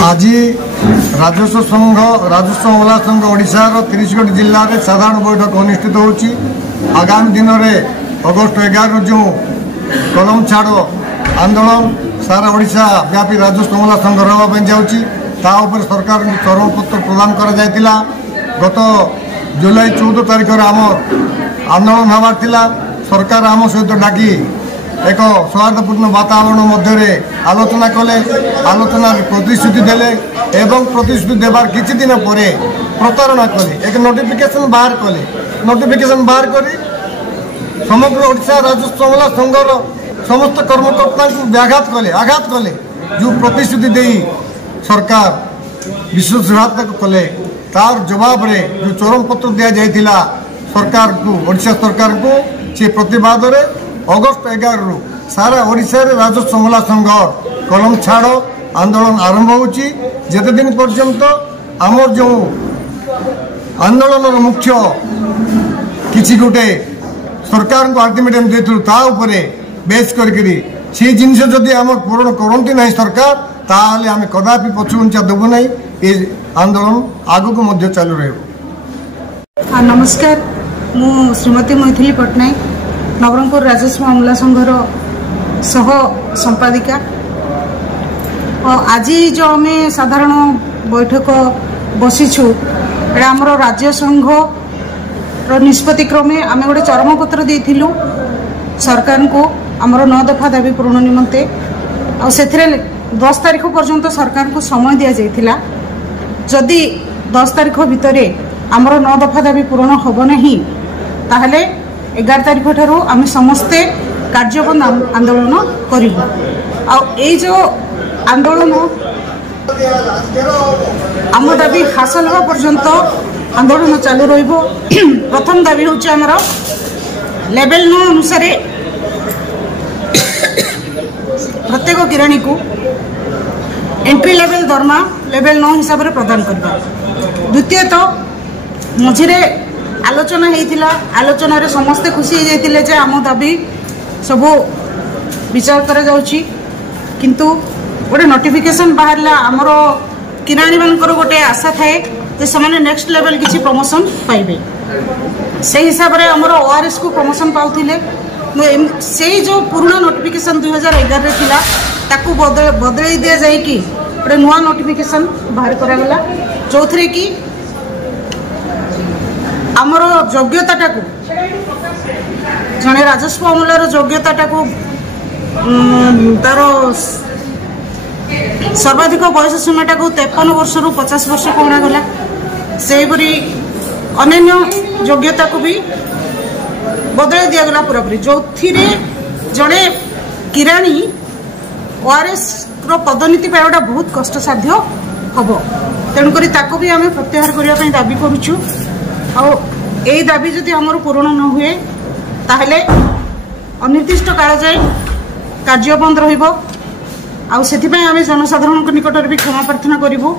आज राजस्व संघ राजस्व महिला संघ ओडिशार 30 जिले में साधारण बैठक अनुष्ठित होची। आगामी दिन में अगस्ट 11 जो कलम छाड़ आंदोलन सारा ओडिशा व्यापी राजस्व महिला संघ रहा जाऊँगी सरकार चरण पत्र प्रदान कर गत जुलाई 14 तारिख आम आंदोलन हबार सरकार आम सहित डाकी एक सौहार्दपूर्ण वातावरण मध्य आलोचना कले आलोचना प्रतिश्रुति देले एवं प्रतिश्रुति देवार किछि दिन पर प्रतारणा कले एक नोटिफिकेशन बाहर कले नोटिफिकेशन बाहर करी समग्र ओडिशा राजस्व महिला संघर समस्त कर्मकर्ता को आघात कले जो प्रतिश्रुति दे सरकार विश्वासघात कले तार जवाब रे जो चरण पत्र दिया जाइथिला सरकार को ओडिशा सरकार को से प्रतिवाद रे अगस्ट 11 रु सारा ओडिशा रे राजस्व महिला संघ कलम छाड़ आंदोलन आरंभ होची। जेते दिन पर्यंत आमर जो आंदोलन मुख्य किसी गोटे सरकार को अल्टिमेटम देथु ता उपरे बेस करकरी से जिनस जदि आम पूरण करती ना सरकार ताले आम कदापि पछुंचा देबु नहीं ये आंदोलन आगु को मध्य चालू रहे। नमस्कार मु श्रीमती मैथिली पट्टनायक नवरंगपुर राजस्व महिला संघर सह संपादिका आज जो आम साधारण बैठक बसीचु आमर राज्य संघ निष्पत्ति क्रमे आम गोटे चरम पत्र देइथिलु सरकार को आमर 9 दफा दाबी पूरण निमंते से 10 तारिख पर्यंत सरकार को समय दि जाइथिला। जदि 10 तारिख भितर आमर 9 दफा दाबी पूरण होब नहीं ताहले 11 तारिख ठारू आम समस्ते कार्यबंद आंदोलन करिबु। आ ए जो आंदोलन आम दाबी हासिल होगा पर्यंत आंदोलन चालू रहिबो। प्रथम दाबी होछि हमर लेवल 9 अनुसार प्रत्येक किराणी को एंट्री लेवल दरमा लेवल 9 हिसाब से प्रदान करबा। द्वितीयत मझिरे आलोचना होता आलोचन समस्ते खुशी हो जाते जे आम दाबी सब विचार कर किंतु गोटे नोटिफिकेशन बाहर आमर किराणी मानकर गोटे आशा थाए जे से नेक्स्ट लेवल किसी प्रमोशन पाइबे से हिसाब से आमर ओआरएस को प्रमोशन पाउथिले से जो पुराना नोटिफिकेशन 2011 रे थिला ताकू बदल दिया जाए कि गोटे नुआ नोटिफिकेशन बाहर करागला जो थे कि आमर योग्यता को जड़े राजस्व अमलार योग्यता को तार सर्वाधिक बयस सीमाटा को 53 वर्ष रु 50 वर्ष को अणागला से अन्य योग्यता को भी बदल दिगला पूरापूरी जो जड़े किराणी ओआरएस पदोन्नति पाइबाटा बहुत कष्टसाध्य हम तेणुक भी आम प्रत्याहार करने दाबी करुचु। आई दाबी जदि आमर पूरण न हुए ताहले अनिर्दिष्ट काल जाए कार्य बंद रहिबो। आउ सेथिपई आम जनसाधारण निकट भी क्षमा प्रार्थना करिबो।